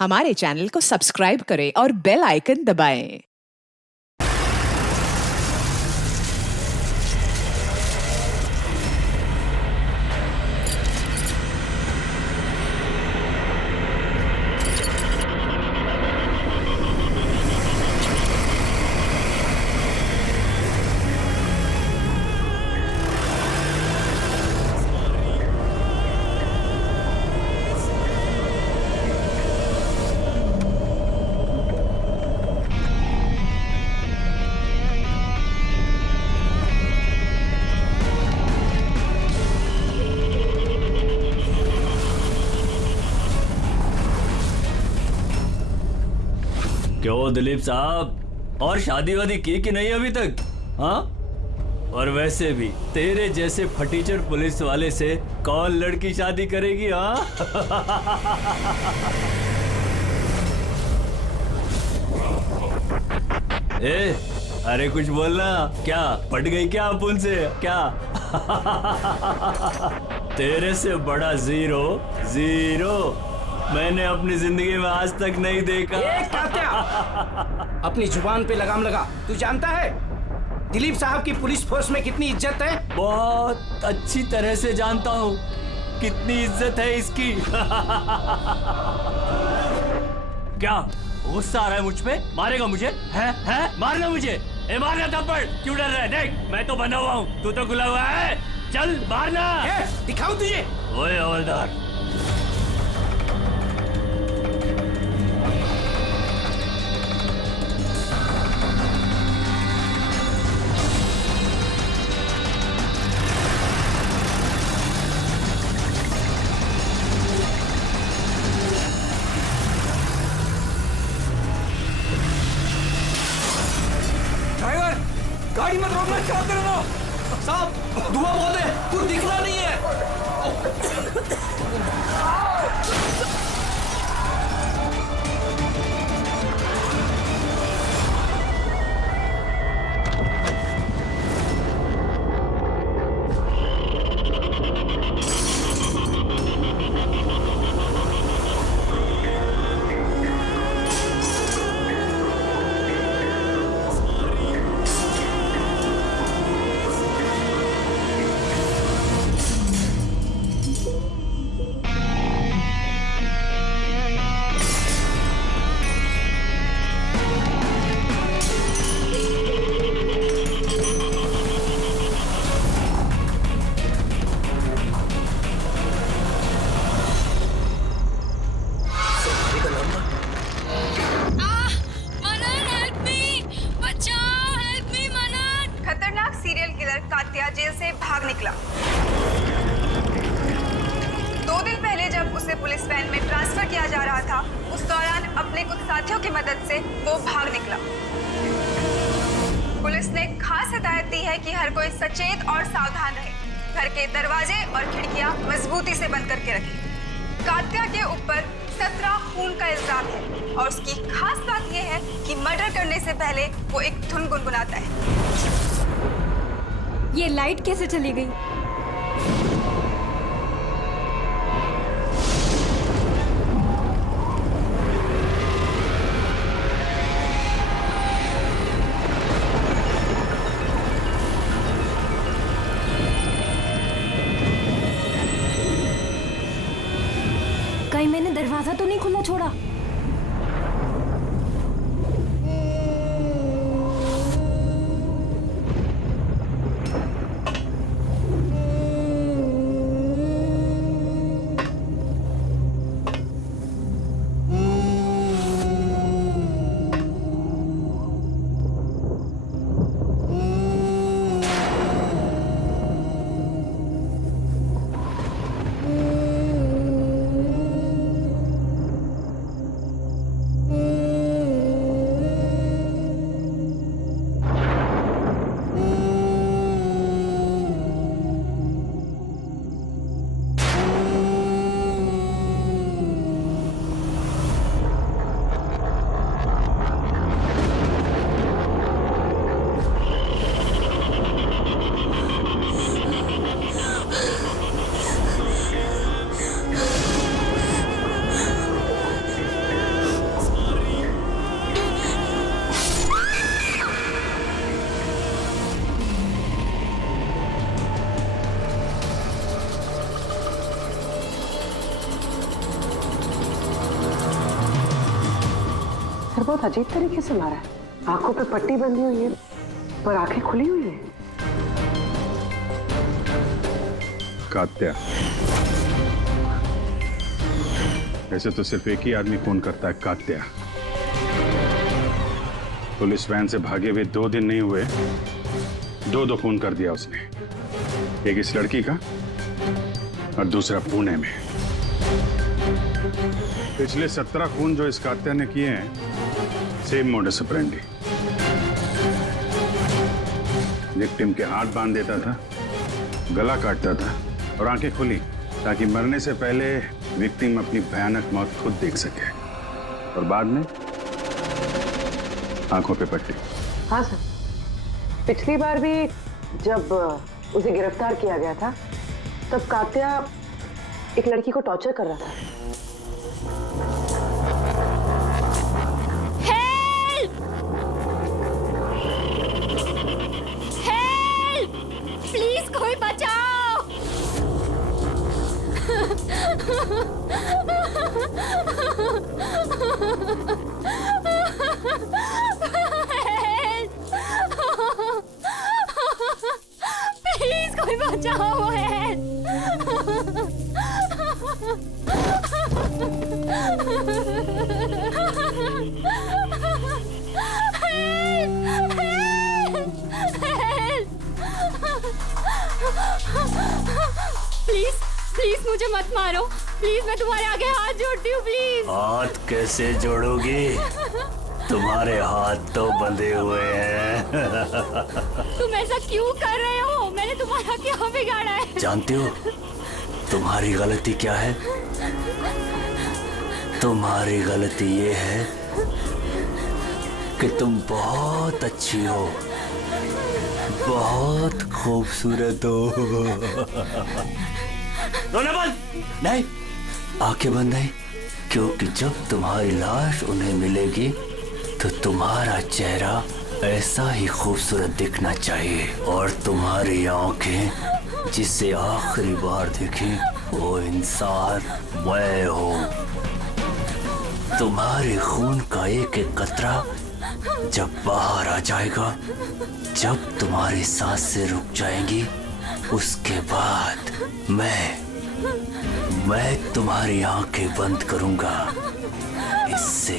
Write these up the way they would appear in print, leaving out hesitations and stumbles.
हमारे चैनल को सब्सक्राइब करें और बेल आइकन दबाएं। क्यों दिलीप साहब, और शादी वादी की कि नहीं अभी तक? हाँ, और वैसे भी तेरे जैसे फटीचर पुलिस वाले से कौन लड़की शादी करेगी? हाँ ए, अरे कुछ बोलना। क्या पट गई क्या अपुन से? क्या तेरे से बड़ा जीरो जीरो मैंने अपनी जिंदगी में आज तक नहीं देखा। क्या अपनी जुबान पे लगाम लगा। तू जानता है दिलीप साहब की पुलिस फोर्स में कितनी इज्जत है? बहुत अच्छी तरह से जानता हूँ कितनी इज्जत है इसकी। क्या गुस्सा आ रहा है मुझ पे? मारेगा मुझे? है मारना मुझे? मारना थप्पड़। क्यों डर रहा है? देख मैं तो बना हुआ हूँ, तू तो खुला हुआ है। चल मारना। दिखाऊं तुझे? ओए हवलदार, गाड़ी मत रोकना। क्या कर रहे हो साहब? धुआं बहुत है, कुछ दिखना नहीं है। जेल से भाग निकला। 2 दिन पहले जब उसे पुलिस वैन में ट्रांसफर किया जा रहा था, उस दौरान अपने कुछ साथियों की मदद से वो भाग निकला। पुलिस ने खास हिदायत दी है कि हर कोई सचेत और सावधान रहे। घर के दरवाजे और खिड़कियां मजबूती से बंद करके रखें। कात्या के ऊपर 17 खून का इल्जाम है और उसकी खास बात यह है कि मर्डर करने से पहले वो एक धुन गुनगुनाता है। ये लाइट कैसे चली गई? कहीं मैंने दरवाजा तो नहीं खुला छोड़ा? बहुत अजीब तरीके से मारा है। आंखों पे पट्टी बंधी हुई है पर आंखें खुली हुई है। कात्या, ऐसे तो सिर्फ एक ही आदमी खून करता है, कात्या। पुलिस वैन से भागे हुए 2 दिन नहीं हुए, 2 खून कर दिया उसने। एक इस लड़की का और दूसरा पुणे में। पिछले 17 खून जो इस कात्या ने किए हैं, सेम मोडस ऑपरेंडी। विक्टिम के हाथ बांध देता था, गला काटता था और आंखें खुली ताकि मरने से पहले विक्टिम अपनी भयानक मौत खुद देख सके, और बाद में आंखों पे पट्टी। हाँ सर, पिछली बार भी जब उसे गिरफ्तार किया गया था तब कात्या एक लड़की को टॉर्चर कर रहा था। हेल्प! हेल्प! प्लीज कोई बचाओ! प्लीज कोई बचाओ! प्लीज प्लीज मुझे मत मारो, प्लीज मैं तुम्हारे आगे हाथ जोड़ती हूँ, प्लीज। हाथ कैसे जोड़ोगी? तुम्हारे हाथ तो बंधे हुए हैं। तुम ऐसा क्यों कर रहे हो? मैंने तुम्हारा क्या बिगाड़ा है? जानती हो तुम्हारी गलती क्या है? तुम्हारी गलती ये है कि तुम बहुत अच्छी हो, बहुत खूबसूरत हो। रोना बंद! नहीं, आंखें बंद नहीं, क्योंकि जब तुम्हारी लाश उन्हें मिलेगी तो तुम्हारा चेहरा ऐसा ही खूबसूरत दिखना चाहिए, और तुम्हारी आंखें जिसे आखिरी बार देखी वो इंसान मैं हो। तुम्हारे खून का एक एक कतरा जब बाहर आ जाएगा, जब तुम्हारी सांसें रुक जाएंगी, उसके बाद मैं तुम्हारी आंखें बंद करूंगा। इससे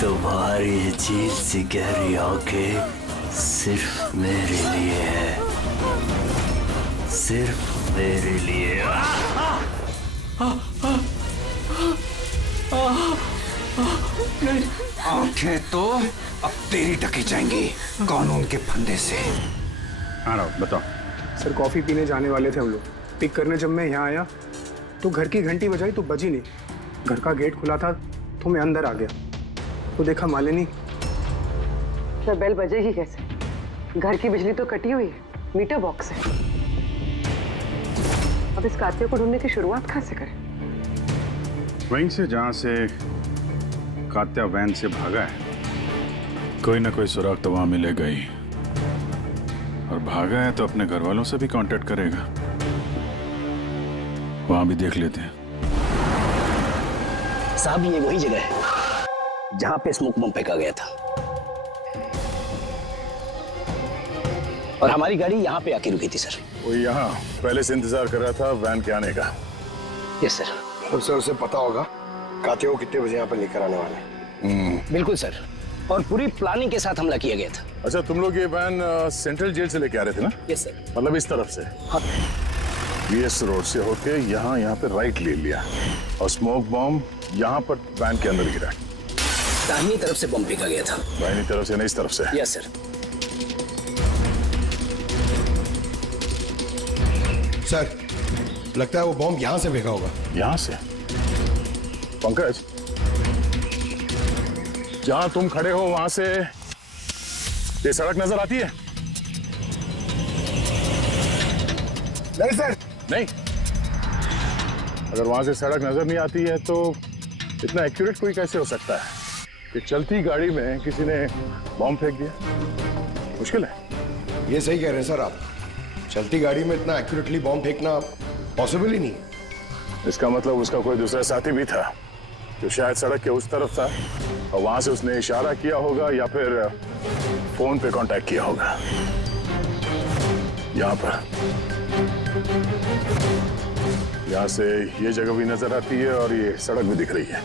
तुम्हारी झील सी गहरी आंखें सिर्फ मेरे लिए है, सिर्फ मेरे लिए। आंखें तो अब तेरी ढकी जाएंगी कानून के फंदे से। हाँ राव, बताओ। सर कॉफी पीने जाने वाले थे हम लोग। पिक करने जब मैं यहाँ आया तो घर की घंटी बजाई तो बजी नहीं। घर का गेट खुला था तो मैं अंदर आ गया तो देखा मालिनी। तो बेल बजेगी कैसे? घर की बिजली तो कटी हुई है, मीटर बॉक्स है। अब इस कात्या को ढूंढने की शुरुआत कहाँ से करें? वहीं से जहां से कात्या वैन से भागा है। कोई ना कोई सुराग तो वहां मिलेगा ही, और भागा है तो अपने घर वालों से भी कांटेक्ट करेगा। वहां भी देख लेते हैं। साहब ये वही जगह है जहां पे स्मोक बम फेंका गया था, और हमारी गाड़ी यहाँ पे आके रुकी थी सर। वो यहाँ पहले से इंतजार कर रहा था वैन के आने का। Yes sir. तो सर उसे पता होगा कात्या को कितने बजे यहाँ पर लेकर आने वाले। बिल्कुल सर, और पूरी प्लानिंग के साथ हमला किया गया था। अच्छा, तुम लोग ये वैन सेंट्रल जेल से लेके आ रहे थे ना? Yes sir. मतलब इस तरफ से? हाँ। बीएस रोड से होके यहाँ पे राइट ले लिया, और स्मोक बॉम्ब यहाँ पर वैन के अंदर गिरा। दाहिनी तरफ से बम फेंका गया था। दाहिनी तरफ से, नहीं इस तरफ से? Yes sir. सर लगता है वो बॉम्ब यहाँ से फेंका होगा। यहाँ से? पंकज, जहां तुम खड़े हो वहां से ये सड़क नजर आती है? नहीं सर। नहीं? अगर वहां से सड़क नजर नहीं आती है तो इतना एक्यूरेट कोई कैसे हो सकता है कि चलती गाड़ी में किसी ने बॉम्ब फेंक दिया? मुश्किल है। ये सही कह रहे हैं सर आप, चलती गाड़ी में इतना एक्यूरेटली बॉम्ब फेंकना पॉसिबल ही नहीं। इसका मतलब उसका कोई दूसरा साथी भी था जो शायद सड़क के उस तरफ था और वहां से उसने इशारा किया होगा या फिर फोन पे कांटेक्ट किया होगा। यहाँ पर, यहाँ से ये जगह भी नजर आती है और ये सड़क भी दिख रही है।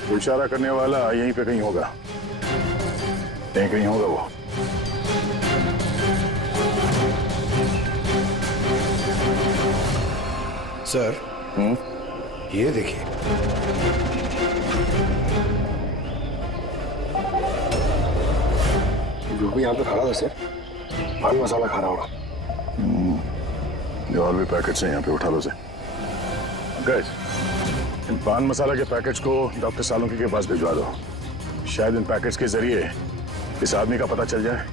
तो इशारा करने वाला यहीं पे कहीं होगा, यहीं कहीं होगा वो। सर, ये देखिए। जो भी यहाँ पे खड़ा था सर, पान मसाला खा रहा होगा। ये और भी पैकेट्स हैं यहाँ पे, उठा लो से। गाइस, इन पान मसाला के पैकेट्स को डॉक्टर सालुंकी के पास भिजवा दो। शायद इन पैकेट्स के जरिए इस आदमी का पता चल जाए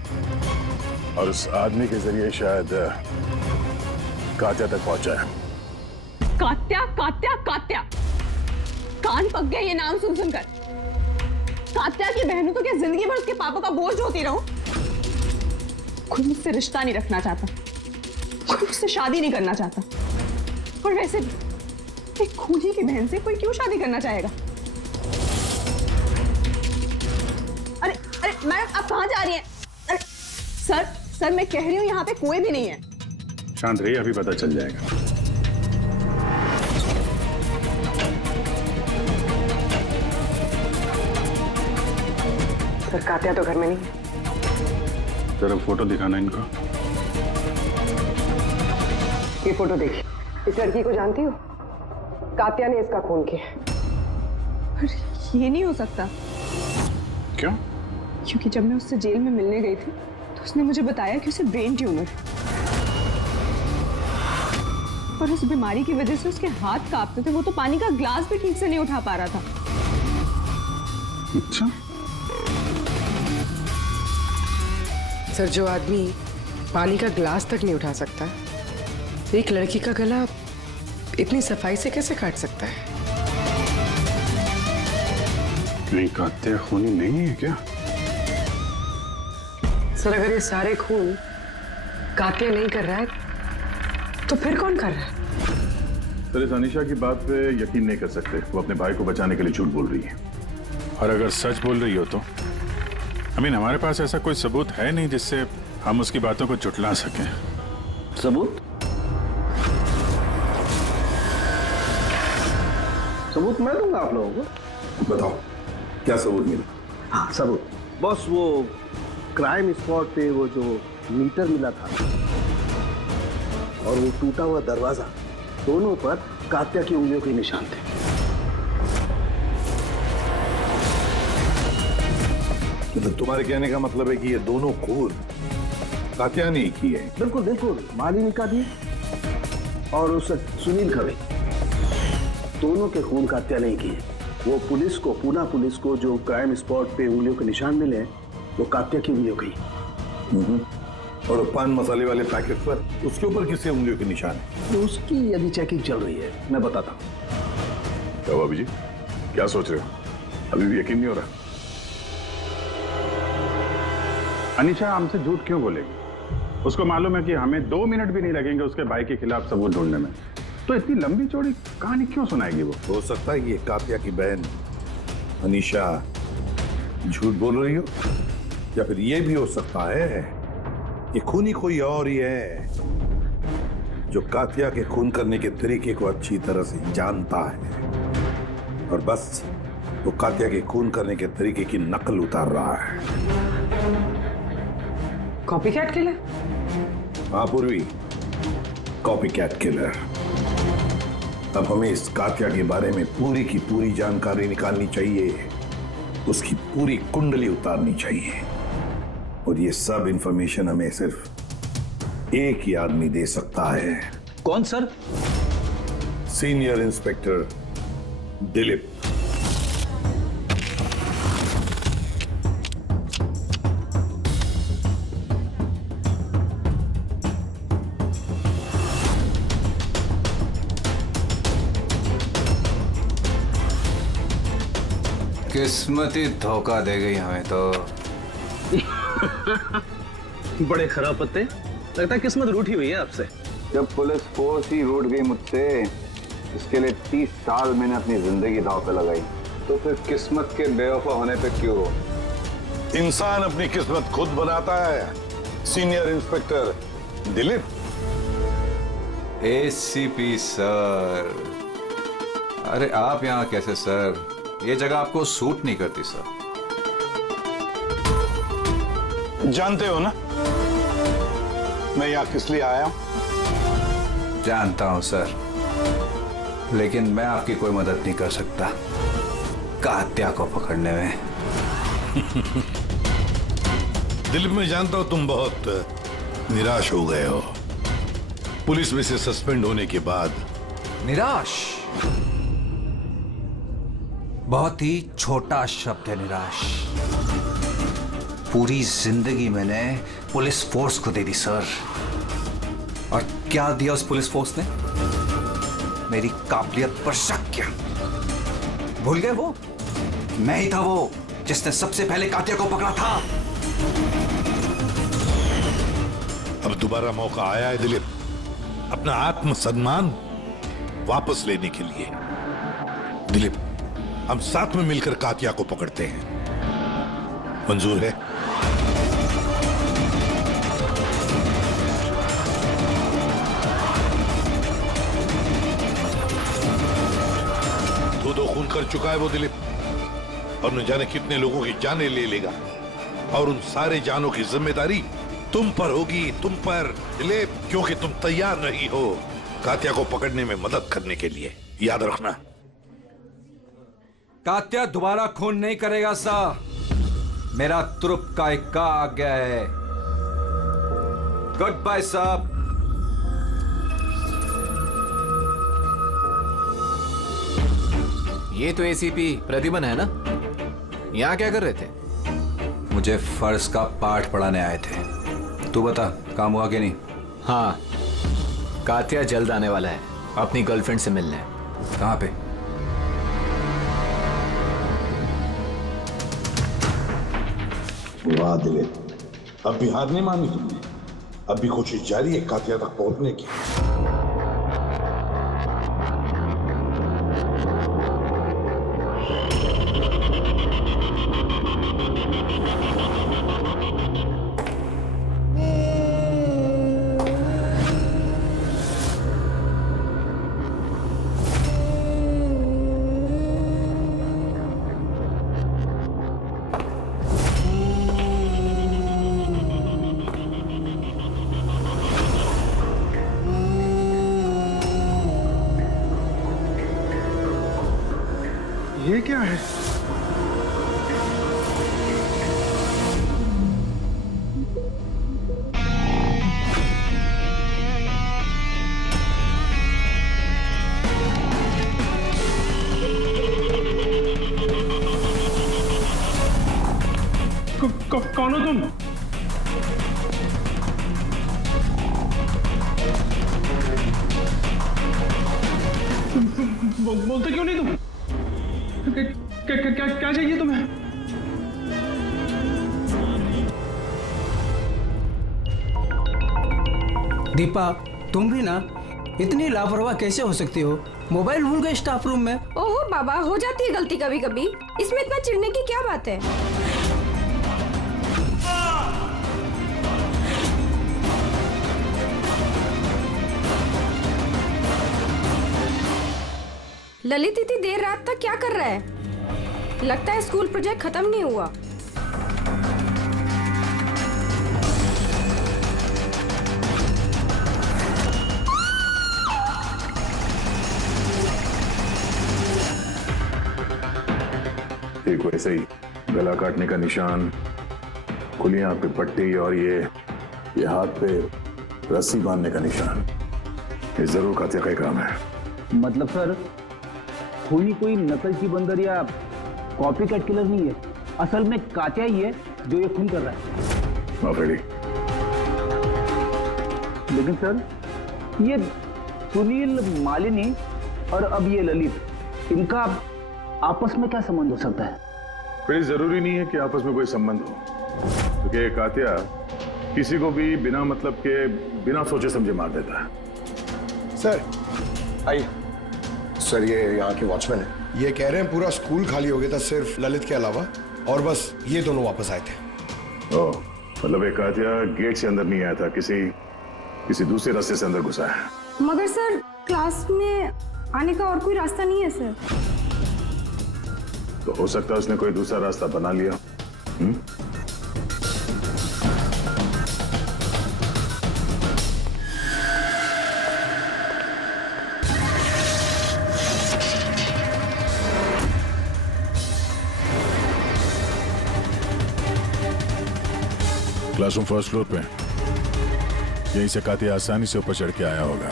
और उस आदमी के जरिए शायद कात्या तक पहुंच जाए। कात्या, कात्या, कात्या, कान पक गया ये नाम सुन सुनकर। कात्या की बहन तो क्या जिंदगी भर उसके पापा का बोझ होती रहूं? कोई मुझसे रिश्ता नहीं रखना चाहता, कोई मुझसे शादी नहीं करना चाहता। और वैसे एक खूनी की बहन से कोई क्यों शादी करना चाहेगा? अरे अरे मैडम, आप कहाँ जा रही हैं? अरे सर, मैं कह रही हूँ यहाँ पे कोई भी नहीं है। शांत रहिए, अभी पता चल जाएगा। सर, कात्या तो घर में नहीं है। जरा फोटो दिखाना इनको। ये फोटो देखिए। इस लड़की को जानती हो? कात्या ने इसका खून किया। ये नहीं हो सकता। क्यों? क्योंकि जब मैं उससे जेल में मिलने गई थी तो उसने मुझे बताया कि उसे ब्रेन ट्यूमर है और उस बीमारी की वजह से उसके हाथ कांपते थे। वो तो पानी का ग्लास भी ठीक से नहीं उठा पा रहा था। अच्छा। सर, जो आदमी पानी का ग्लास तक नहीं उठा सकता, एक लड़की का गला इतनी सफाई से कैसे काट सकता है? नहीं, कात्या खूनी नहीं है क्या? सर, अगर ये सारे खून कात्या नहीं कर रहा है तो फिर कौन कर रहा है? सर, इस अनीशा की बात पे यकीन नहीं कर सकते। वो अपने भाई को बचाने के लिए झूठ बोल रही है। और अगर सच बोल रही हो तो हमारे पास ऐसा कोई सबूत है नहीं जिससे हम उसकी बातों को झुठला सकें। सबूत? सबूत मैं दूंगा आप लोगों को। बताओ, क्या सबूत मिला? हाँ, सबूत बॉस, वो क्राइम स्पॉट पे वो जो मीटर मिला था और वो टूटा हुआ दरवाजा, दोनों पर कात्या की उंगलियों के निशान थे। मतलब तुम्हारे कहने का मतलब है कि ये दोनों खून कात्या ने किए? बिल्कुल बिल्कुल, मालिनी का भी और उस सुनील का भी। दोनों के खून कात्या नहीं किए। वो पुलिस को, पूना पुलिस को जो क्राइम स्पॉट पे उंगलियों के निशान मिले हैं, वो कात्या की उंगलियों के ही। और पान मसाले वाले पैकेट पर उसके ऊपर किसके उंगलियों के निशान है? तो उसकी यदि चेकिंग चल रही है, मैं बताता हूँ। क्या भाभी जी, क्या सोच रहे हो? अभी भी यकीन नहीं हो रहा? अनीशा हमसे झूठ क्यों बोलेगी? उसको मालूम है कि हमें 2 मिनट भी नहीं लगेंगे उसके भाई के खिलाफ सबूत ढूंढने में। तो इतनी लंबी चौड़ी कहानी क्यों सुनाएगी वो? हो सकता है ये कात्या की बहन अनीशा झूठ बोल रही हो, या फिर ये भी हो सकता है कि खूनी कोई और ही है जो कात्या के खून करने के तरीके को अच्छी तरह से जानता है और बस वो कात्या के खून करने के तरीके की नकल उतार रहा है। Copycat killer? हाँ पूर्वी, कॉपीकैट किलर। अब हमें इस कात्या के बारे में पूरी की पूरी जानकारी निकालनी चाहिए, उसकी पूरी कुंडली उतारनी चाहिए और ये सब इंफॉर्मेशन हमें सिर्फ एक ही आदमी दे सकता है। कौन सर? Senior inspector Dilip. किस्मत ही धोखा दे गई हमें तो। बड़े खराब पत्ते, लगता है किस्मत रूठी हुई है आपसे। जब पुलिस फोर्स ही रूठ गई मुझसे इसके लिए 30 साल मैंने अपनी जिंदगी दांव पे लगाई, तो फिर किस्मत के बेवफा होने पे क्यों रो? इंसान अपनी किस्मत खुद बनाता है। Senior inspector Dilip. ACP sir, अरे आप यहाँ कैसे सर? ये जगह आपको सूट नहीं करती सर। जानते हो ना मैं यहाँ किस लिए आया हूं? जानता हूं सर, लेकिन मैं आपकी कोई मदद नहीं कर सकता कात्या को पकड़ने में। दिलीप, मैं जानता हूं तुम बहुत निराश हो गए हो पुलिस में से सस्पेंड होने के बाद। निराश बहुत ही छोटा शब्द है, निराश। पूरी जिंदगी मैंने पुलिस फोर्स को दे दी सर, और क्या दिया उस पुलिस फोर्स ने? मेरी काबिलियत पर शक किया। भूल गए वो? मैं ही था वो जिसने सबसे पहले कातिया को पकड़ा था। अब दोबारा मौका आया है दिलीप, अपना आत्मसम्मान वापस लेने के लिए। दिलीप, हम साथ में मिलकर कातिया को पकड़ते हैं, मंजूर है? दो खून कर चुका है वो दिलीप, और न जाने कितने लोगों की जानें ले लेगा, और उन सारे जानों की जिम्मेदारी तुम पर होगी, तुम पर दिलीप, क्योंकि तुम तैयार नहीं हो कात्या को पकड़ने में मदद करने के लिए। याद रखना। कात्या दोबारा खून नहीं करेगा साहब। मेरा तुरुप का इक्का आ गया है। गुड बाय साहब। ये तो एसीपी प्रद्युमन है ना? यहाँ क्या कर रहे थे? मुझे फर्ज का पाठ पढ़ाने आए थे। तू बता, काम हुआ कि नहीं? हाँ, कात्या जल्द आने वाला है अपनी गर्लफ्रेंड से मिलने। कहाँ पे? वाह दिलीप, अब भी हार नहीं मानी तुमने। अब भी कोशिश जारी है कातिया तक पहुंचने की। ये क्या है? कौन हो तुम? बोलते क्यों नहीं तुम? क्या चाहिए तुम्हें? दीपा, तुम भी ना इतनी लापरवाह कैसे हो सकती हो? मोबाइल भूल गए स्टाफ रूम में। ओहो बाबा, हो जाती है गलती कभी कभी, इसमें इतना चिढ़ने की क्या बात है? ललित इतनी देर रात तक क्या कर रहा है? लगता है स्कूल प्रोजेक्ट खत्म नहीं हुआ। एक वैसे ही गला काटने का निशान, खुली आंख पे पट्टी, और ये हाथ पे रस्सी बांधने का निशान। ये जरूर कातिया का ही काम है। मतलब सर, खूनी कोई नकल की बंदर या कॉपी कैट किलर नहीं है, असल में कातिया ही है जो ये खून कर रहा है। माफेली। लेकिन सर, ये सुनील, मालिनी और अब ये ललित, इनका आपस में क्या संबंध हो सकता है? फिर जरूरी नहीं है कि आपस में कोई संबंध हो, क्योंकि कातिया किसी को भी बिना मतलब के, बिना सोचे समझे मार देता है। सर आइए। सर ये यहाँ के वॉचमैन है, ये कह रहे हैं पूरा स्कूल खाली हो गया था सिर्फ ललित के अलावा, और बस ये दोनों वापस आए थे। ओह, मतलब एक कातिया गेट से अंदर नहीं आया था, किसी दूसरे रास्ते से अंदर घुसा है। मगर सर क्लास में आने का और कोई रास्ता नहीं है सर। तो हो सकता है उसने कोई दूसरा रास्ता बना लिया। क्लासरूम फर्स्ट फ्लोर पे, यहीं से कातिया आसानी से ऊपर चढ़ के आया होगा।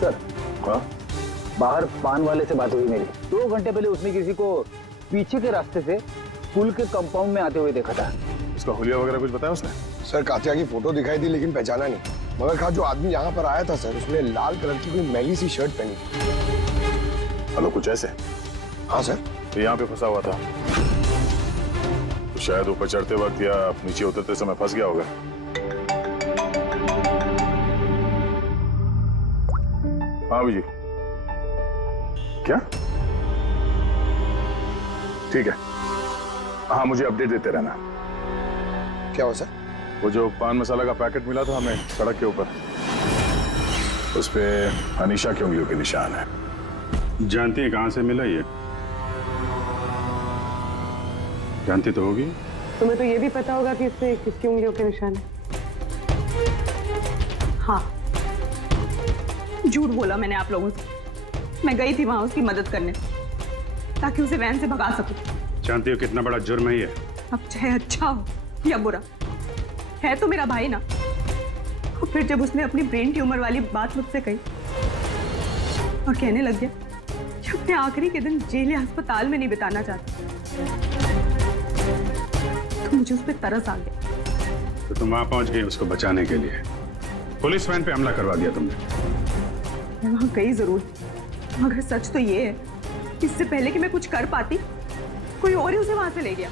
सर, हाँ? बाहर पान वाले से बात हुई मेरी। 2 घंटे पहले उसने किसी को पीछे के रास्ते से स्कूल के कंपाउंड में आते हुए देखा था। उसका हुलिया वगैरह कुछ बताया उसने? सर कातिया की फोटो दिखाई थी लेकिन पहचाना नहीं। मगर कहा जो आदमी यहाँ पर आया था सर, उसने लाल कलर की कोई मैली सी शर्ट पहनी थी। हेलो, कुछ ऐसे? हाँ सर। तो यहाँ पे फंसा हुआ था, तो शायद ऊपर चढ़ते वक्त या नीचे उतरते समय फंस गया होगा। हाँ जी, क्या? ठीक है, हाँ मुझे अपडेट देते रहना। क्या हुआ सर? वो जो पान मसाला का पैकेट मिला था हमें सड़क के ऊपर, उस पे अनीशा की उंगलियों के निशान है। जानती है कहां से मिला ये? जानती तो होगी। तुम्हें तो ये भी पता होगा कि इससे किसकी उंगलियों के निशान है। हाँ, झूठ बोला मैंने आप लोगों से। मैं गई थी वहां उसकी मदद करने ताकि उसे वैन से भगा सकूं। जानती हो कितना बड़ा जुर्म है ये? अब चाहे अच्छा हो या बुरा, है तो मेरा भाई ना। और फिर जब उसने अपनी ब्रेन ट्यूमर वाली बात मुझसे कही और कहने लग गया कि अपने आखिरी के दिन जेल या अस्पताल में नहीं बिताना चाहता, तो मुझे उस पर तरस आ गया। तो तुम वहां पहुंच गई उसको बचाने के लिए, पुलिस वैन पे हमला करवा दिया तुमने। मैं वहां गई जरूर, मगर सच तो ये है, इससे पहले कि मैं कुछ कर पाती, कोई और ही उसे वहां से ले गया।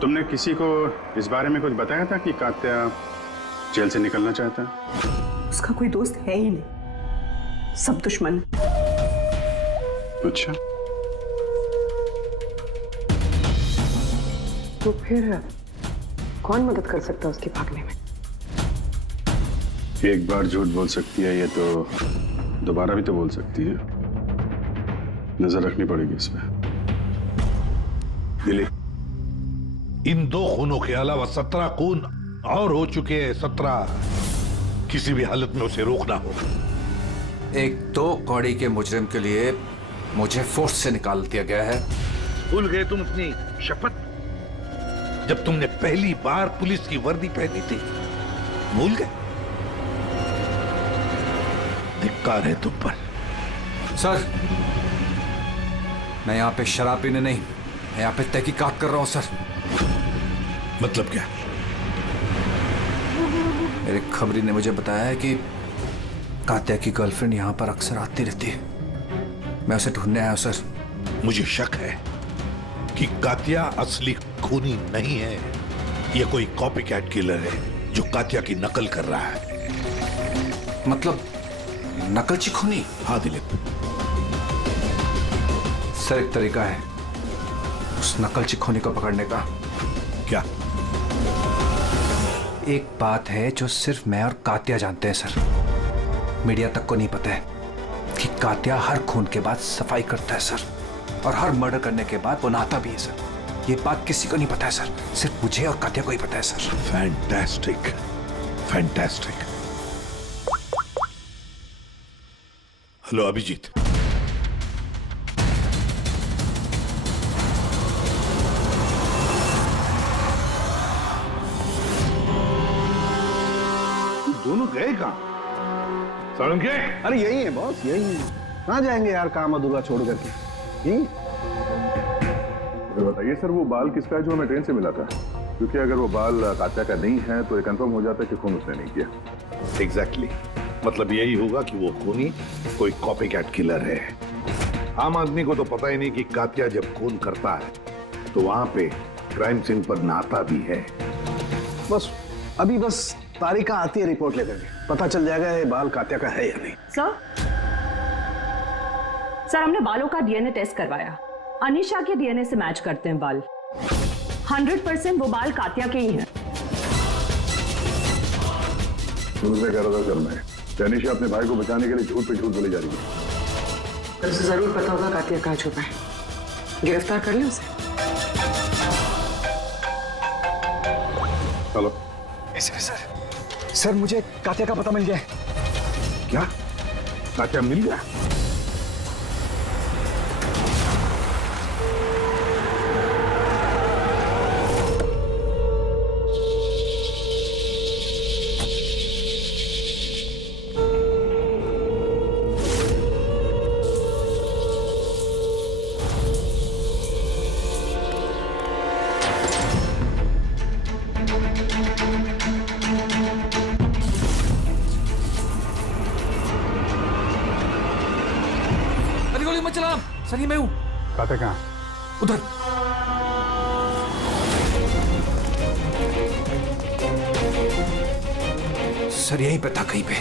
तुमने किसी को इस बारे में कुछ बताया था कि कात्या जेल से निकलना चाहता है? उसका कोई दोस्त है ही नहीं, सब दुश्मन। अच्छा, तो फिर कौन मदद कर सकता है उसके भागने में? एक बार झूठ बोल सकती है ये तो दोबारा भी तो बोल सकती है। नजर रखनी पड़ेगी इस पे। दिलीप, इन 2 खूनों के अलावा 17 खून और हो चुके हैं। 17 किसी भी हालत में उसे रोकना होगा। एक 2 कौड़ी के मुजरिम के लिए मुझे फोर्स से निकाल दिया गया है। भूल गए तुम अपनी शपथ जब तुमने पहली बार पुलिस की वर्दी पहनी थी? भूल गए? धिक्कार है तुम पर। सर, मैं यहाँ पे शराब पीने नहीं, मैं यहाँ पे तहकीकात कर रहा हूँ सर। मतलब क्या? मेरे खबरी ने मुझे बताया है कि कात्या की गर्लफ्रेंड यहाँ पर अक्सर आती रहती है। मैं उसे ढूंढने आया हूँ सर। मुझे शक है कि कात्या असली खूनी नहीं है। यह कोई कॉपी कैट किलर है जो कात्या की नकल कर रहा है। मतलब नकलची खूनी? हाँ दिलीप, सर एक तरीका है उस नकलची खूनी को पकड़ने का। क्या? एक बात है जो सिर्फ मैं और कात्या जानते हैं सर, मीडिया तक को नहीं पता है कि कात्या हर खून के बाद सफाई करता है सर, और हर मर्डर करने के बाद वो नहाता भी है सर। ये बात किसी को नहीं पता है सर, सिर्फ मुझे और कात्या को ही पता है sir. Fantastic, fantastic. Hello Abhijit, दोनों गए कहाँ? सालुंके? अरे यही है बॉस, यही है। कहाँ जाएंगे यार काम अधूरा छोड़ करके? यही तो बताइए सर, वो बाल किसका है जो हमें ट्रेन से मिला था? क्योंकि अगर वो बाल कात्या का नहीं है तो ये कंफर्म हो जाता है कि खून उसने नहीं किया। एग्जैक्टली मतलब यही होगा कि वो खूनी कोई कॉपी कैट किलर है। आम आदमी को तो पता ही नहीं कि कात्या जब खून करता है तो वहां पे क्राइम सीन पर नहाता भी है। बस अभी तारिका आती है रिपोर्ट लेकर के, पता चल जाएगा ये बाल कात्या का है या नहीं। सर हमने बालों का डीएनए टेस्ट करवाया, अनीशा के डीएनए से मैच करते हैं बाल। 100% वो बाल कात्या के ही हैं। तुमसे कह रहा था सर मैं, अनीशा अपने भाई को बचाने के लिए झूठ पे झूठ बोली जा रही है। उसे जरूर पता होगा कात्या कहाँ छुपा है, गिरफ्तार कर ले उसे। हेलो सर मुझे कात्या का पता मिल गया है। क्या? कात्या मिल गया? सर ये मैं हूं। कात्या कहाँ? उधर। सर यहीं पे था कहीं पे।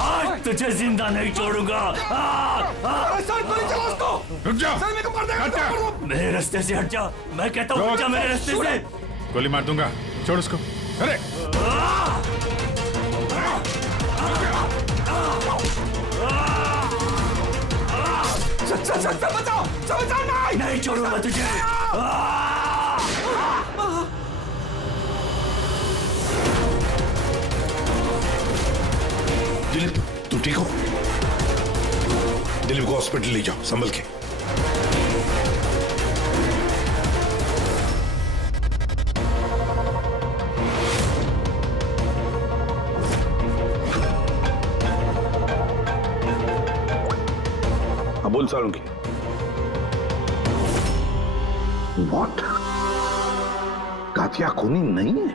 आज तुझे जिंदा नहीं छोड़ूंगा। सर गोली चला उसको। रुक जा। सर मेरे को मार देगा। मेरे रास्ते से हट जा, मैं कहता हूँ हट जा मेरे रास्ते से। गोली मार दूंगा, छोड़ उसको। अरे सर बचाओ नहीं छोड़ूंगा तुझे। दिलीप तू ठीक हो? दिलीप को हॉस्पिटल ले जाओ संभल के। बोल सारुंकी। What? कात्या खूनी नहीं है?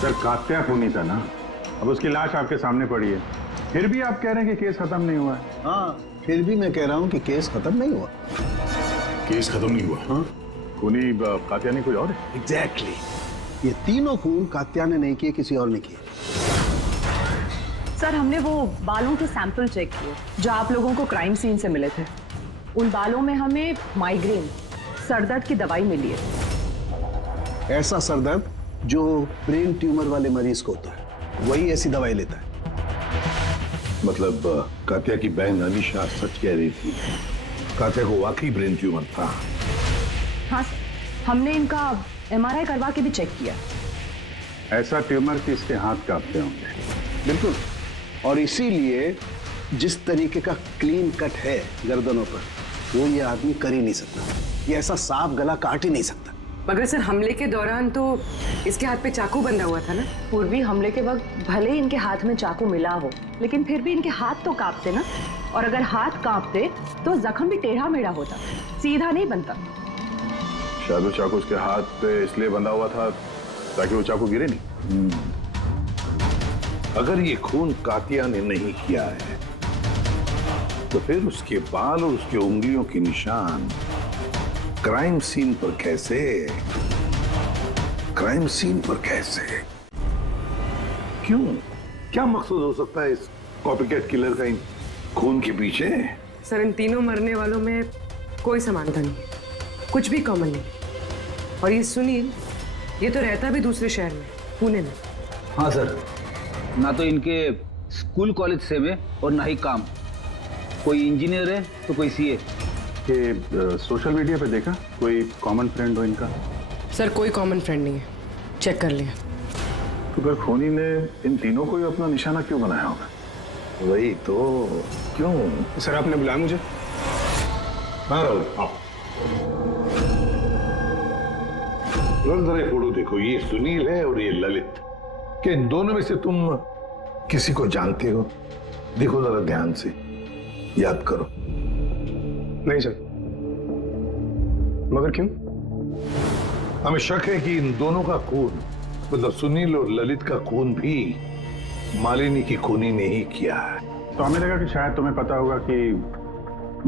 सर कात्या खूनी था ना, अब उसकी लाश आपके सामने पड़ी है, फिर भी आप कह रहे हैं कि केस खत्म नहीं हुआ है। हाँ फिर भी मैं कह रहा हूं कि केस खत्म नहीं हुआ। केस खत्म नहीं हुआ? हाँ खूनी कात्या नहीं कोई और है? एग्जैक्टली ये तीनों खून कात्या ने नहीं किए, किसी और ने किए। सर हमने वो बालों के सैंपल चेक किए जो आप लोगों को क्राइम सीन से मिले थे। उन बालों में हमें माइग्रेन, सरदर्द की दवाई मिली है। ऐसा सरदर्द जो ब्रेन ट्यूमर वाले मरीज को होता है, वही ऐसी दवाई लेता है। मतलब कात्या की बहन अनीशा सच कह रही थी, कात्या को वाकई ब्रेन ट्यूमर था। हाँ सर, हमने इनका MRI करवा के भी चेक किया। ऐसा ट्यूमर कि इसके हाथ कांपते होंगे। बिल्कुल, और इसीलिए जिस तरीके का क्लीन कट है गर्दनों पर, वो ये आदमी कर ही नहीं सकता। ये ऐसा सांप गला काट ही नहीं सकता। मगर सर हमले के दौरान तो इसके हाथ पे चाकू बंधा हुआ था ना। पूर्वी हमले के वक्त भले ही इनके हाथ में चाकू मिला हो, लेकिन फिर भी इनके हाथ तो कांपते ना, और अगर हाथ कांपते तो जख्म भी टेढ़ा मेढ़ा होता, सीधा नहीं बनता। शायद वो चाकू उसके हाथ पे इसलिए बंधा हुआ था ताकि वो चाकू गिरे नहीं। अगर ये खून कात्या ने नहीं किया है तो फिर उसके बाल और उसके उंगलियों के निशान क्राइम सीन पर कैसे? क्राइम सीन पर कैसे? क्यों? क्या मकसद हो सकता है इस कॉपीकैट किलर का इन खून के पीछे? सर इन तीनों मरने वालों में कोई समानता नहीं है, कुछ भी कॉमन नहीं। और ये सुनील, ये तो रहता भी दूसरे शहर में, पुणे में। हाँ सर, ना तो इनके स्कूल कॉलेज सेम है और ना ही काम। कोई इंजीनियर है तो कोई सीए। कि सोशल मीडिया पे देखा कोई कॉमन फ्रेंड हो इनका? सर कोई कॉमन फ्रेंड नहीं है, चेक कर लिया। तो फिर खूनी ने इन तीनों को ही अपना निशाना क्यों बनाया होगा? वही तो, क्यों? सर आपने बुलाया मुझे? हाँ राहुल, आओ। जरा ये फोटो देखो, ये सुनील है और ये ललित। क्या इन दोनों में से तुम किसी को जानते हो? देखो जरा ध्यान से, याद करो। नहीं सर। मगर क्यों? हमें शक है कि इन दोनों का खून, मतलब सुनील और ललित का खून भी मालिनी की खूनी ने ही किया है। तो हमें लगा कि शायद तुम्हें पता होगा कि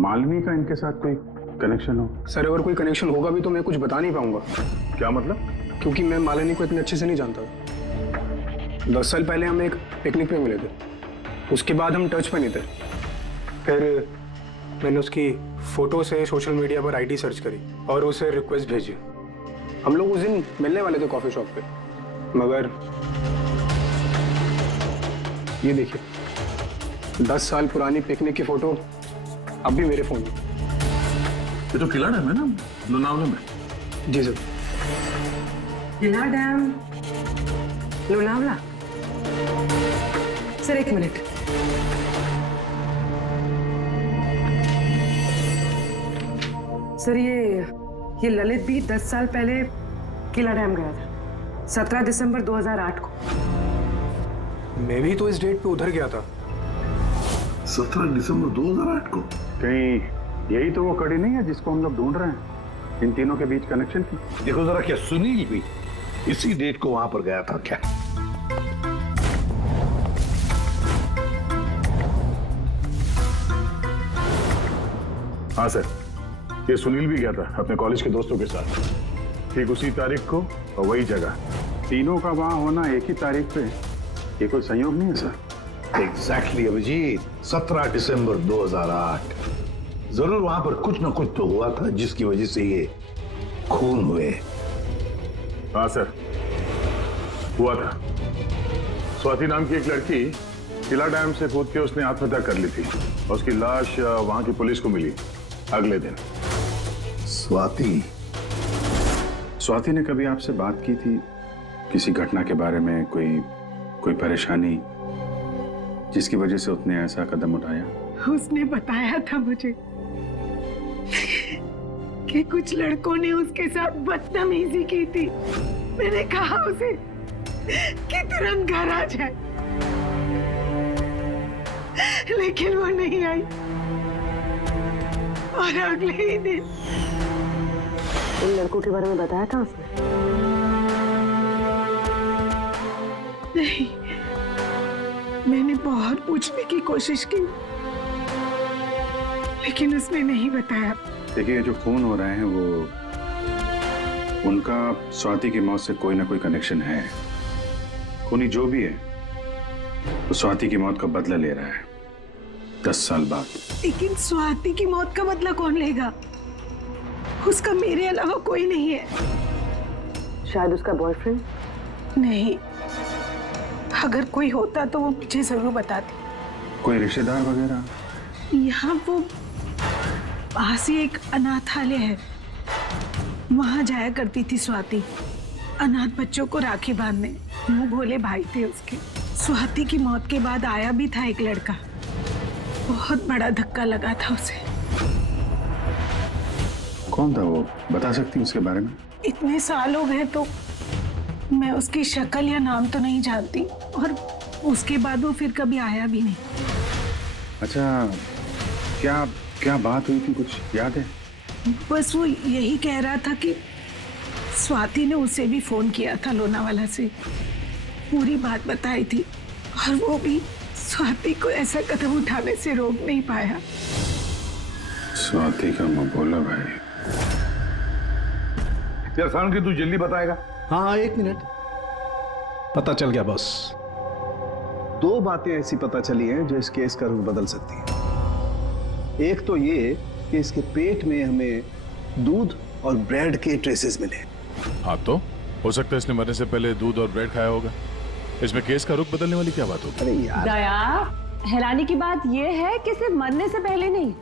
मालिनी का इनके साथ कोई कनेक्शन हो। सर अगर कोई कनेक्शन होगा भी तो मैं कुछ बता नहीं पाऊंगा। क्या मतलब? क्योंकि मैं मालिनी को इतने अच्छे से नहीं जानता। 10 साल पहले हम एक पिकनिक पे मिले थे, उसके बाद हम टच पे नहीं थे। फिर मैंने उसकी फोटो से सोशल मीडिया पर आईडी सर्च करी और उसे रिक्वेस्ट भेजी। हम लोग उस दिन मिलने वाले थे कॉफी शॉप पे, मगर ये देखिए 10 साल पुरानी पिकनिक की फोटो अब भी मेरे फोन में। ये तो किला डैम है ना, लोनावला में? जी सर। किला डैम, लोनावला। सर एक मिनट। सर ये ललित भी 10 साल पहले किला डैम गया था, 17 दिसंबर 2008 को। मैं भी तो इस डेट पे उधर गया था। 17 दिसंबर 2008 को? कहीं यही तो वो कड़ी नहीं है जिसको हम लोग ढूंढ रहे हैं, इन तीनों के बीच कनेक्शन की? देखो जरा, क्या सुनील भी इसी डेट को वहां पर गया था क्या? हाँ सर, ये सुनील भी गया था अपने कॉलेज के दोस्तों के साथ, ठीक उसी तारीख को और वही जगह। तीनों का वहां होना एक ही तारीख पे, ये कोई संयोग नहीं है सर? एग्जैक्टली अभिजीत, 17 दिसंबर 2008। जरूर वहां पर कुछ ना कुछ तो हुआ था जिसकी वजह से ये खून हुए। हाँ सर, हुआ था। स्वाति नाम की एक लड़की किला डैम से कूद के उसने आत्महत्या कर ली थी और उसकी लाश वहां की पुलिस को मिली अगले दिन। स्वाति ने कभी आपसे बात की थी किसी घटना के बारे में, कोई परेशानी जिसकी वजह से उसने ऐसा कदम उठाया? उसने बताया था मुझे कि कुछ लड़कों ने उसके साथ बदतमीजी की थी। मैंने कहा उसे कि तुरंत घर आ जाए, लेकिन वो नहीं आई और अगले ही दिन उन लड़कों के बारे में बताया था उसने? नहीं, मैंने बहुत पूछने की कोशिश की लेकिन उसने नहीं बताया। देखिए, जो खून हो रहे हैं वो उनका स्वाति की मौत से कोई ना कोई कनेक्शन है। खूनी जो भी है वो स्वाति की मौत का बदला ले रहा है 10 साल बाद। लेकिन स्वाति की मौत का बदला कौन लेगा? उसका मेरे अलावा कोई नहीं है। शायद उसका बॉयफ्रेंड? नहीं, अगर कोई होता तो वो मुझे जरूर बताती। कोई रिश्तेदार वगैरह? यहाँ वो पास ही एक अनाथालय है, वहां जाया करती थी स्वाति अनाथ बच्चों को राखी बांधने। मुंह भोले भाई थे उसके। स्वाति की मौत के बाद आया भी था एक लड़का, बहुत बड़ा धक्का लगा था उसे। कौन था वो, बता सकती हैं उसके बारे में? इतने साल हो गए तो मैं उसकी शक्ल या नाम तो नहीं जानती, और उसके बाद वो फिर कभी आया भी नहीं। अच्छा, क्या बात हुई थी, कुछ याद है? बस वो यही कह रहा था कि स्वाति ने उसे भी फोन किया था लोनावाला से, पूरी बात बताई थी, और वो भी स्वाति को ऐसा कदम उठाने से रोक नहीं पाया। स्वाति का मबोला भाई। यार सारण की तू जल्दी बताएगा? हाँ, 1 मिनट। पता चल गया बॉस। 2 बातें ऐसी पता चली हैं जो इस केस का रुख बदल सकती हैं। एक तो ये कि इसके पेट में हमें दूध और ब्रेड के ट्रेसेस मिले। हाँ, तो हो सकता है इसने मरने से पहले दूध और ब्रेड खाया होगा। इसमें केस का रुख बदलने वाली क्या बात होगी? अरे यार, दया, हैरानी की बात यह है कि सिर्फ मरने से पहले नहीं,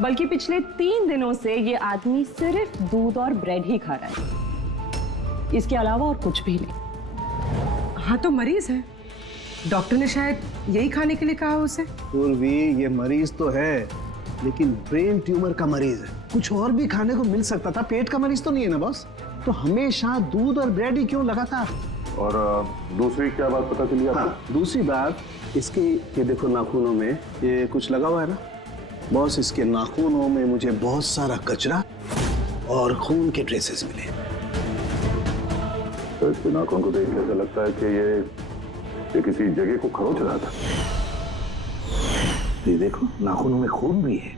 बल्कि पिछले 3 दिनों से ये आदमी सिर्फ दूध और ब्रेड ही खा रहा है, इसके अलावा और कुछ भी नहीं। हाँ, तो मरीज है, डॉक्टर ने शायद यही खाने के लिए कहा उसे। पूर्वी, ये मरीज तो है, लेकिन ब्रेन ट्यूमर का मरीज है। कुछ और भी खाने को मिल सकता था, पेट का मरीज तो नहीं है ना बॉस? तो हमेशा दूध और ब्रेड ही क्यों लगातार? और दूसरी क्या बात पता चली आपको? हाँ, दूसरी बात इसकी, ये देखो नाखूनों में ये कुछ लगा हुआ है ना बॉस, इसके नाखूनों में मुझे बहुत सारा कचरा और खून के ट्रेसेस मिले। तो इसके नाखून को देख के ऐसा लगता है कि ये किसी जगह को खरोच रहा था। ये देखो नाखूनों में खून भी है।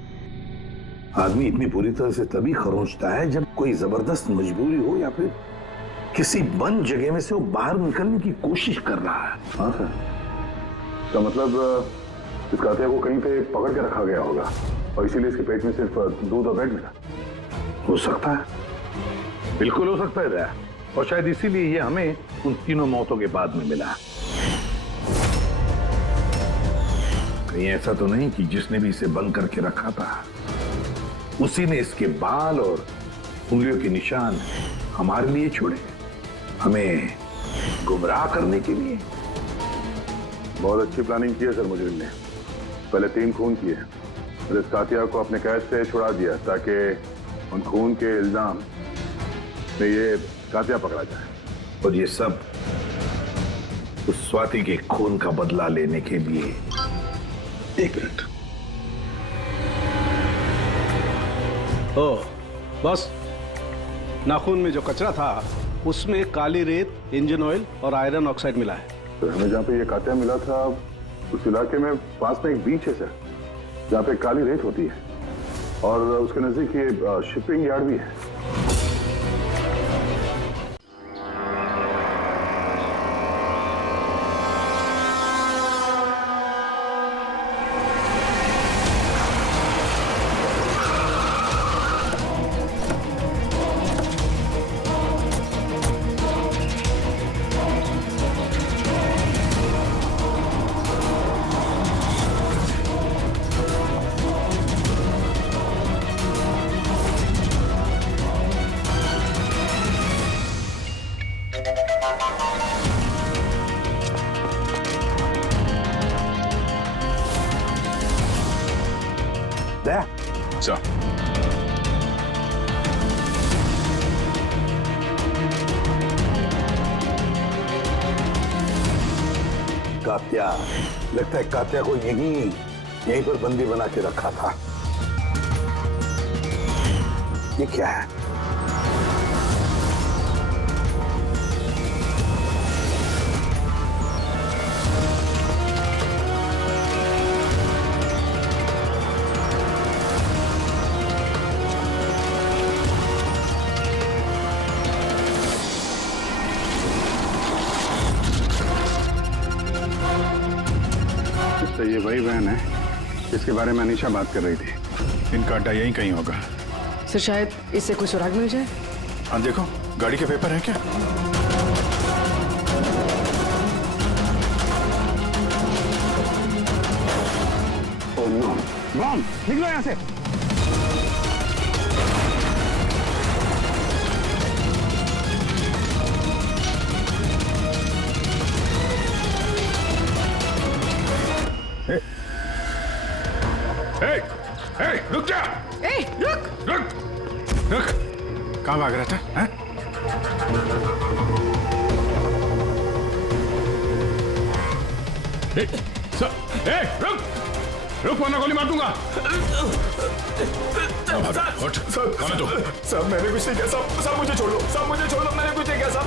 आदमी इतनी बुरी तरह से तभी खरोंचता है जब कोई जबरदस्त मजबूरी हो या फिर किसी बंद जगह में से वो बाहर निकलने की कोशिश कर रहा है। हाँ सर, इसका मतलब इस कातिया को कहीं पे पकड़ के रखा गया होगा और इसीलिए इसके पेट में सिर्फ दूध और ब्रेड मिला। हो सकता है, बिल्कुल हो सकता है दया। और शायद इसीलिए ये हमें उन तीनों मौतों के बाद में मिला। कहीं ऐसा तो नहीं कि जिसने भी इसे बंद करके रखा था उसी ने इसके बाल और उंगलियों के निशान हमारे लिए छोड़े, हमें गुमराह करने के लिए। बहुत अच्छी प्लानिंग की है सर मुजरिम ने। पहले 3 खून किए, फिर इस कातिया को अपने कैद से छुड़ा दिया ताकि उन खून के इल्जाम में ये कातिया पकड़ा जाए। और ये सब उस स्वाति के खून का बदला लेने के लिए। 1 मिनट। ओह बस, नाखून में जो कचरा था उसमें काली रेत, इंजन ऑयल और आयरन ऑक्साइड मिला है। तो हमें जहाँ पे ये कातिया मिला था उस इलाके में पास में एक बीच है सर, जहाँ पे काली रेत होती है और उसके नजदीक ये शिपिंग यार्ड भी है। सर, कात्या, लगता है कात्या को यहीं पर बंदी बना के रखा था। ये क्या है? तो ये वही वैन है जिसके बारे में अनीशा बात कर रही थी। इनका अड्डा यहीं कहीं होगा। सर शायद इससे कोई सुराग मिल जाए। हाँ देखो, गाड़ी के पेपर हैं क्या? Oh no, bomb! निकलो यहाँ से। रुक जा! रुक! रुक! कहाँ भाग रहा था? हैं? रुक! रुक वरना गोली मार दूंगा। उठ! कौन है तू? साहब मैंने कुछ नहीं किया साहब। साहब मुझे छोड़ दो। साहब मुझे छोड़ दो, मैंने कुछ नहीं किया साहब।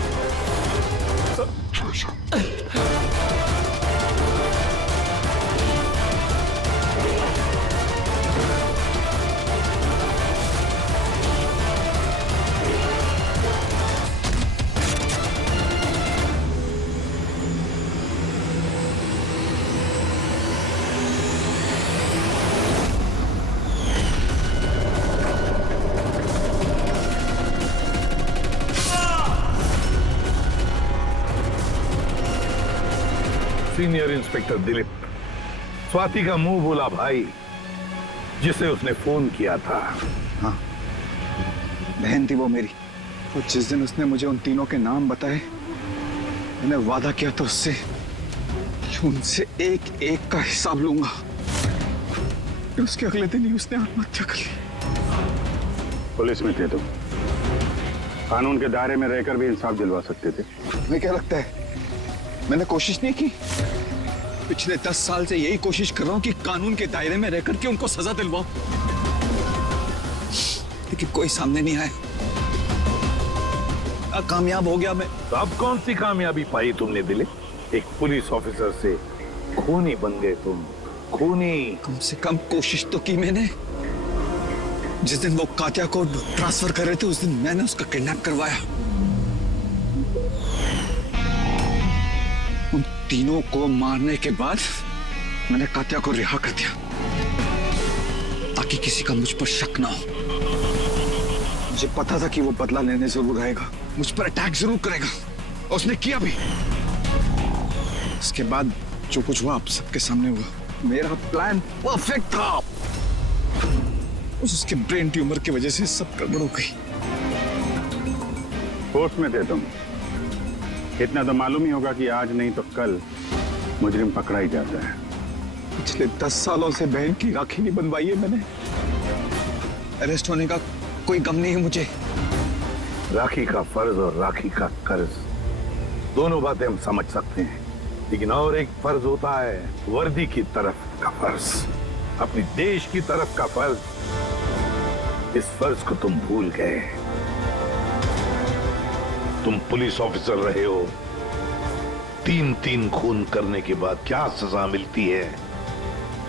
सीनियर इंस्पेक्टर दिलीप, स्वाति का मुंह बोला भाई जिसे उसने फोन किया था। हाँ, बहन थी वो मेरी। और जिस दिन उसने मुझे उन तीनों के नाम बताए, मैंने वादा किया था उससे कि उनसे एक एक का हिसाब लूंगा। उसके अगले दिन ही उसने आत्महत्या कर ली। पुलिस में थे तुम? कानून के दायरे में रहकर भी इंसाफ दिलवा सकते थे। तुम्हें क्या लगता है मैंने कोशिश नहीं की? पिछले 10 साल से यही कोशिश कर रहा हूं कि कानून के दायरे में रहकर के उनको सजा दिलवाऊं, लेकिन कोई सामने नहीं आया। कामयाब हो गया मैं। तो अब कौन सी कामयाबी पाई तुमने दिले? एक पुलिस ऑफिसर से खूनी बन गए तुम, खूनी। कम से कम कोशिश तो की मैंने। जिस दिन वो कात्या को ट्रांसफर कर रहे थे उस दिन मैंने उसका किडनैप करवाया। उन तीनों को मारने के बाद मैंने कात्या को रिहा कर दिया ताकि किसी का मुझ पर शक ना हो। मुझे पता था कि वो बदला लेने जरूर आएगा, मुझ पर अटैक जरूर करेगा, और उसने किया भी। इसके बाद जो कुछ हुआ आप सबके सामने हुआ। मेरा प्लान परफेक्ट था, उसके ब्रेन ट्यूमर की वजह से सब गड़बड़ हो गई। होश में थे तुम, इतना तो मालूम ही होगा कि आज नहीं तो कल मुजरिम पकड़ा ही जाता है। पिछले 10 सालों से बहन की राखी नहीं बनवाई है मैंने। अरेस्ट होने का कोई गम नहीं है मुझे। राखी का फर्ज और राखी का कर्ज दोनों बातें हम समझ सकते हैं, लेकिन और एक फर्ज होता है वर्दी की तरफ का फर्ज, अपनी देश की तरफ का फर्ज। इस फर्ज को तुम भूल गए। तुम पुलिस ऑफिसर रहे हो, 3 खून करने के बाद क्या सजा मिलती है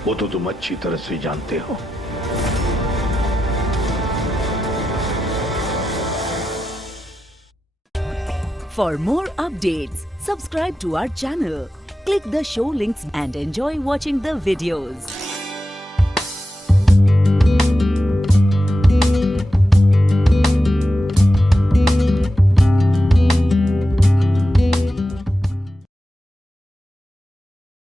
वो तो तुम अच्छी तरह से जानते हो। For more updates, subscribe to our channel, click the show links and enjoy watching the videos.